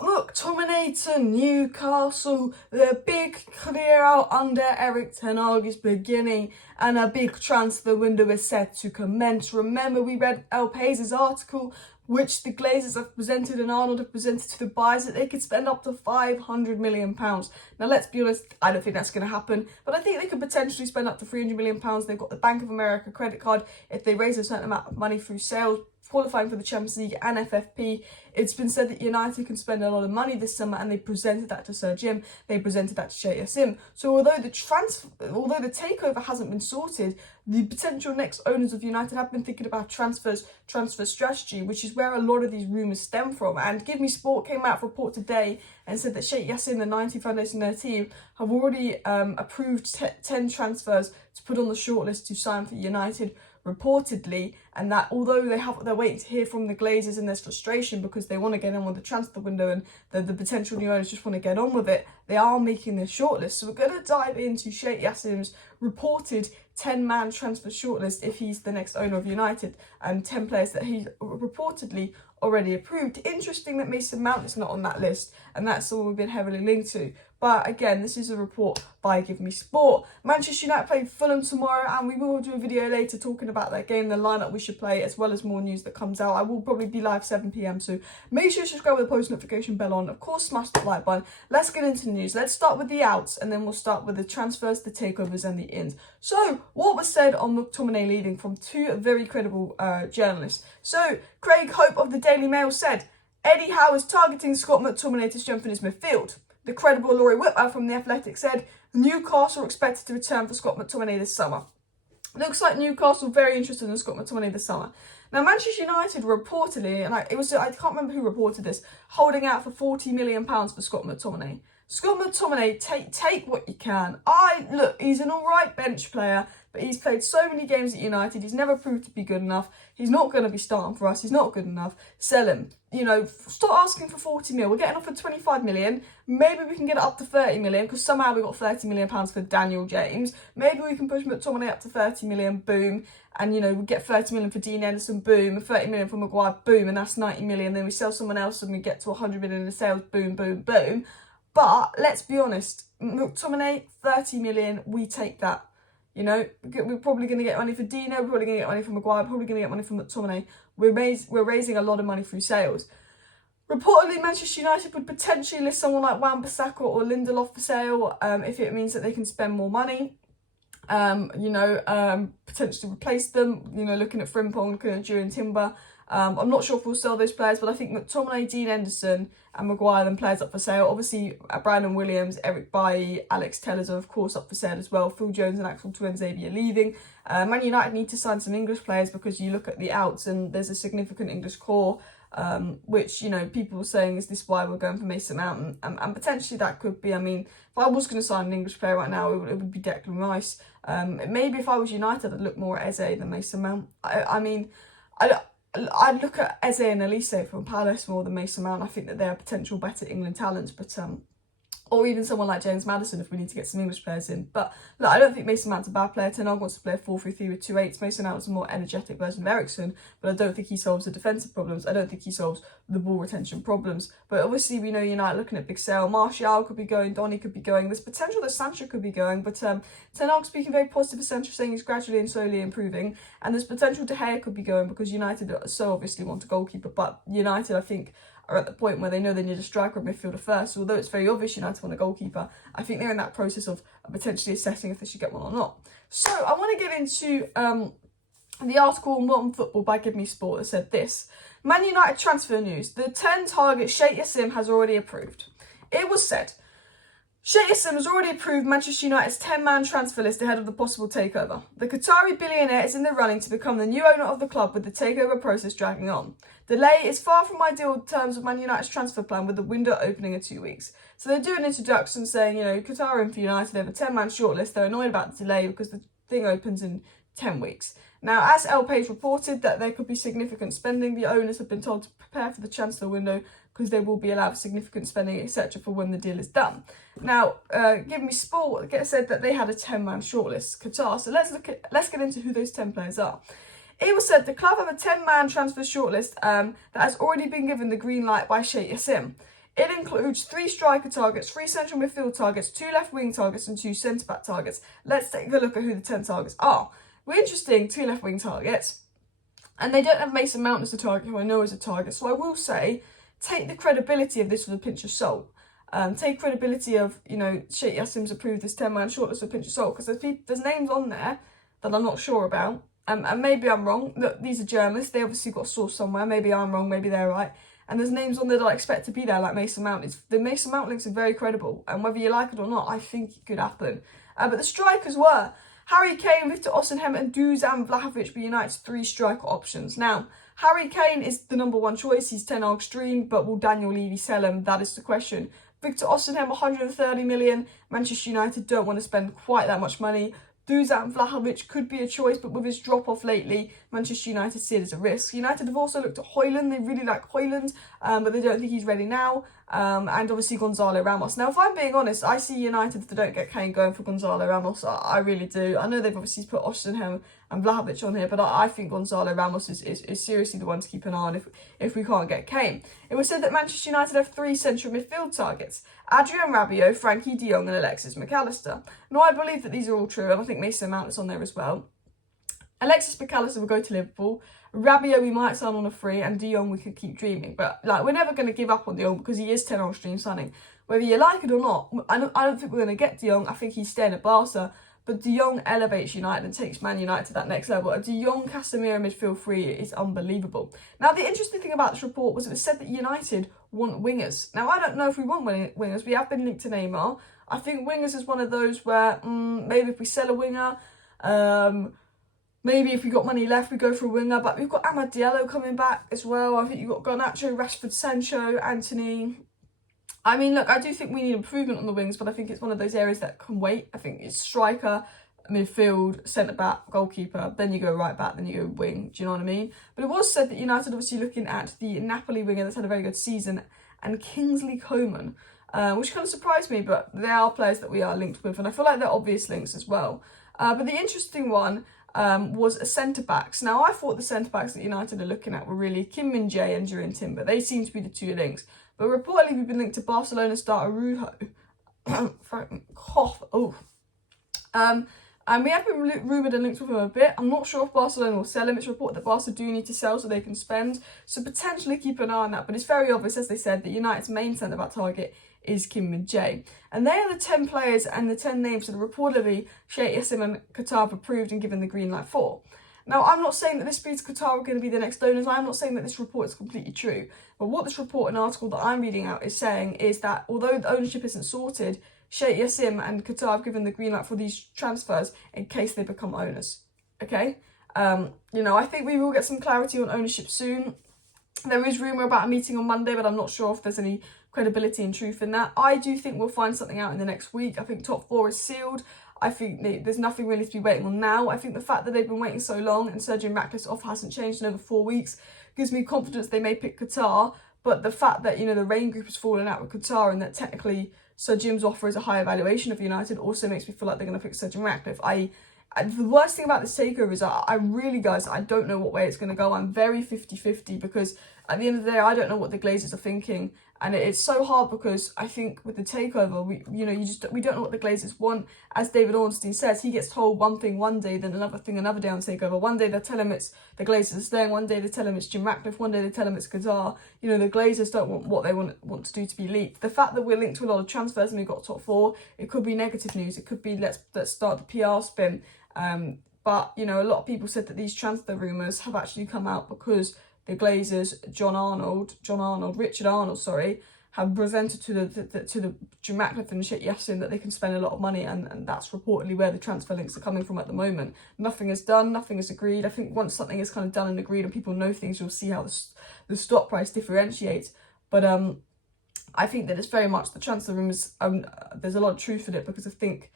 got McTomminay to Newcastle. The big clear out under Eric Ten Hag is beginning and a big transfer window is set to commence. Remember, we read El Pais's article, which the Glazers have presented and Arnold have presented to the buyers, that they could spend up to £500 million. Now, let's be honest, I don't think that's going to happen, but I think they could potentially spend up to £300 million. They've got the Bank of America credit card if they raise a certain amount of money through sales, qualifying for the Champions League and FFP. It's been said that United can spend a lot of money this summer, and they presented that to Sir Jim. They presented that to Sheikh Jassim. So although the takeover hasn't been sorted, the potential next owners of United have been thinking about transfer strategy, which is where a lot of these rumours stem from. And Give Me Sport came out with a report today and said that Sheikh Jassim, the 90 Foundation, their team, have already approved 10 transfers to put on the shortlist to sign for United, reportedly, and that although they're waiting to hear from the Glazers and there's frustration because they want to get on with the transfer window and the potential new owners just want to get on with it, they are making their shortlist. So we're going to dive into Sheikh Jassim's reported 10-man transfer shortlist if he's the next owner of United, and 10 players that he's reportedly already approved. Interesting that Mason Mount is not on that list, and that's all we've been heavily linked to. But again, this is a report by Give Me Sport. Manchester United play Fulham tomorrow, and we will do a video later talking about that game, the lineup we should play, as well as more news that comes out. I will probably be live 7 PM, so make sure you subscribe with the post notification bell on. Of course, smash the like button. Let's get into the news. Let's start with the outs, and then we'll start with the transfers, the takeovers, and the ins. So, what was said on McTomminay leaving from two very credible journalists? So, Craig Hope of the Daily Mail said, Eddie Howe is targeting Scott McTomminay to strengthen his midfield. The credible Laurie Whitwell from The Athletic said, Newcastle are expected to return for Scott McTomminay this summer. Looks like Newcastle very interested in Scott McTomminay this summer. Now, Manchester United reportedly, and I can't remember who reported this, holding out for £40 million for Scott McTomminay. Scott McTomminay, take what you can. Look, he's an alright bench player, but he's played so many games at United. He's never proved to be good enough. He's not going to be starting for us. He's not good enough. Sell him. Stop asking for 40 mil. We're getting offered 25 million. Maybe we can get it up to 30 million because somehow we got 30 million pounds for Daniel James. Maybe we can push McTomminay up to 30 million. Boom. And, we get 30 million for Dean Henderson. Boom. And 30 million for Maguire. Boom. And that's 90 million. Then we sell someone else and we get to 100 million in sales. Boom, boom, boom. But let's be honest, McTomminay, 30 million, we take that. We're probably going to get money for Dino, we're probably going to get money from Maguire, probably going to get money from McTomminay. We're raising a lot of money through sales. Reportedly, Manchester United would potentially list someone like Wan-Bissaka or Lindelof for sale if it means that they can spend more money. Potentially replace them, looking at Frimpong, looking at Jurien Timber. I'm not sure if we'll sell those players, but I think McTomminay, Dean Henderson and Maguire, then players up for sale. Obviously, Brandon Williams, Eric Bailly, Alex Tellers are of course up for sale as well. Phil Jones and Axel Tuanzebe are leaving. Man United need to sign some English players because you look at the outs and there's a significant English core, which, people were saying, is this why we're going for Mason Mount? And potentially that could be, if I was going to sign an English player right now, it would be Declan Rice. Maybe if I was United, I'd look more at Eze than Mason Mount. I'd look at Eze and Elise from Palace more than Mason Mount. I think that they're potential better England talents, but or even someone like James Maddison if we need to get some English players in. But look, I don't think Mason Mount's a bad player. Ten Hag wants to play a 4-3-3 with 2 8s. Mason Mount's a more energetic version of Eriksen, but I don't think he solves the defensive problems. I don't think he solves the ball retention problems. But obviously we know United looking at big sale. Martial could be going, Donny could be going. There's potential that Sancho could be going, but Ten Hag speaking very positive of Sancho, saying he's gradually and slowly improving. And there's potential De Gea could be going because United so obviously want a goalkeeper, but United, I think, are at the point where they know they need a striker and midfielder first. Although it's very obvious United want a goalkeeper, I think they're in that process of potentially assessing if they should get one or not. So I want to get into the article on Modern Football by Give Me Sport that said this. Man United transfer news. The 10 targets Sheikh Jassim has already approved. It was said, Sheikh Jassim has already approved Manchester United's 10-man transfer list ahead of the possible takeover. The Qatari billionaire is in the running to become the new owner of the club, with the takeover process dragging on. Delay is far from ideal in terms of Man United's transfer plan, with the window opening in 2 weeks. So they do an introduction saying, Qatar in for United, they have a 10-man shortlist. They're annoyed about the delay because the thing opens in 10 weeks. Now, as El País reported that there could be significant spending, the owners have been told to prepare for the transfer window because they will be allowed significant spending, etc., for when the deal is done. Now, Give Me Sport said that they had a 10-man shortlist, Qatar. So let's get into who those 10 players are. It was said the club have a 10-man transfer shortlist that has already been given the green light by Sheikh Jassim. It includes 3 striker targets, 3 central midfield targets, 2 left wing targets and 2 centre-back targets. Let's take a look at who the 10 targets are. Well, interesting, 2 left wing targets. And they don't have Mason Mount as a target, who I know is a target. So I will say, take the credibility of this with a pinch of salt. Take credibility of, you know, Sheikh Jassim's approved this 10-man shortlist with a pinch of salt, because there's names on there that I'm not sure about. And maybe I'm wrong. Look, these are journalists. They obviously got a source somewhere. Maybe I'm wrong. Maybe they're right. And there's names on there that I expect to be there, like Mason Mount. The Mason Mount links are very credible. And whether you like it or not, I think it could happen. But the strikers were Harry Kane, Victor Osimhen and Dusan Vlahovic were United's 3 striker options. Now, Harry Kane is the number 1 choice. He's 10 Hag stream, but will Daniel Levy sell him? That is the question. Victor Osimhen, 130 million. Manchester United don't want to spend quite that much money. Dusan Vlahovic could be a choice, but with his drop-off lately, Manchester United see it as a risk. United have also looked at Højlund. They really like Højlund, but they don't think he's ready now. And obviously Gonzalo Ramos. Now, if I'm being honest, I see United, if they don't get Kane, going for Gonzalo Ramos. I really do. I know they've obviously put Osimhen and Vlahovic on here, but I think Gonzalo Ramos is seriously the one to keep an eye on if we can't get Kane. It was said that Manchester United have 3 central midfield targets: Adrien Rabiot, Frankie de Jong and Alexis McAllister. Now, I believe that these are all true, and I think Mason Mount is on there as well. Alexis McAllister will go to Liverpool. Rabiot we might sign on a free, and de Jong we could keep dreaming. But like, we're never going to give up on de Jong because he is 10 on stream signing. Whether you like it or not, I don't think we're going to get de Jong. I think he's staying at Barca. But de Jong elevates United and takes Man United to that next level. A de Jong Casemiro midfield 3 is unbelievable. Now, the interesting thing about this report was it was said that United want wingers. Now, I don't know if we want wingers. We have been linked to Neymar. I think wingers is one of those where maybe if we sell a winger, maybe if we got money left, we go for a winger. But we've got Amad Diallo coming back as well. I think you've got Garnacho, Rashford, Sancho, Anthony. I mean, look, I do think we need improvement on the wings, but I think it's one of those areas that can wait. I think it's striker, midfield, centre-back, goalkeeper, then you go right back, then you go wing. Do you know what I mean? But it was said that United obviously looking at the Napoli winger that's had a very good season, and Kingsley Coman, which kind of surprised me, but they are players that we are linked with, and I feel like they're obvious links as well. But the interesting one was a centre-backs. Now, I thought the centre-backs that United are looking at were really Kim Min-jae and Jurriën Timber. They seem to be the 2 links. But reportedly, we've been linked to Barcelona star Araujo. Cough. Oh. And we have been rumoured and linked with him a bit. I'm not sure if Barcelona will sell him. It's reported that Barca do need to sell so they can spend. So potentially keep an eye on that. But it's very obvious, as they said, that United's main centre-back target is Kim Min-jae. And they are the 10 players and the 10 names that reportedly Sheikh Jassim and Qatar have approved and given the green light for. Now, I'm not saying that this means Qatar are going to be the next donors. I'm not saying that this report is completely true. But what this report and article that I'm reading out is saying is that although the ownership isn't sorted, Sheikh Jassim and Qatar have given the green light for these transfers in case they become owners. Okay? You know, I think we will get some clarity on ownership soon. There is rumour about a meeting on Monday, but I'm not sure if there's any credibility and truth in that. I do think we'll find something out in the next week. I think top 4 is sealed. I think there's nothing really to be waiting on now. I think the fact that they've been waiting so long and Sergio Ratcliffe's offer hasn't changed in over 4 weeks gives me confidence they may pick Qatar. But the fact that, you know, the Rain Group has fallen out with Qatar and that technically Sir Jim's offer is a higher valuation of United also makes me feel like they're going to pick Sergio Ratcliffe. The worst thing about this takeover is I really, guys, I don't know what way it's going to go. I'm very 50-50 because at the end of the day, I don't know what the Glazers are thinking. And it's so hard because I think with the takeover, we don't know what the Glazers want. As David Ornstein says, he gets told one thing one day, then another thing another day on takeover. One day they tell him it's the Glazers are staying. One day they tell him it's Jim Ratcliffe. One day they tell him it's Qatar. You know, the Glazers don't want what they want to do to be leaked. The fact that we're linked to a lot of transfers and we've got top 4, it could be negative news. It could be let's start the PR spin. But you know, a lot of people said that these transfer rumours have actually come out because the Glazers, Richard Arnold, have presented to the Jim Ratcliffe and Sheikh Jassim that they can spend a lot of money, and that's reportedly where the transfer links are coming from at the moment. Nothing is done, nothing is agreed. I think once something is kind of done and agreed and people know things, you'll see how the stock price differentiates. But I think that it's very much the transfer rumours. There's a lot of truth in it because I think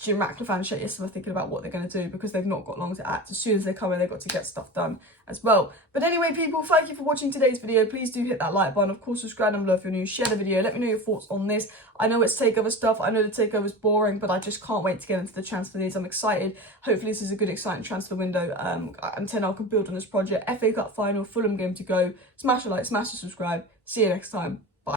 Jim Ratcliffe and Sheikh Jassim are thinking about what they're going to do because they've not got long to act. As soon as they come in, they've got to get stuff done as well. But anyway, people, thank you for watching today's video. Please do hit that like button. Of course, subscribe down below if you're new. Share the video. Let me know your thoughts on this. I know it's takeover stuff. I know the takeover's boring, but I just can't wait to get into the transfer news. I'm excited. Hopefully, this is a good, exciting transfer window. And 10 I can build on this project. FA Cup final, Fulham game to go. Smash a like, smash the subscribe. See you next time.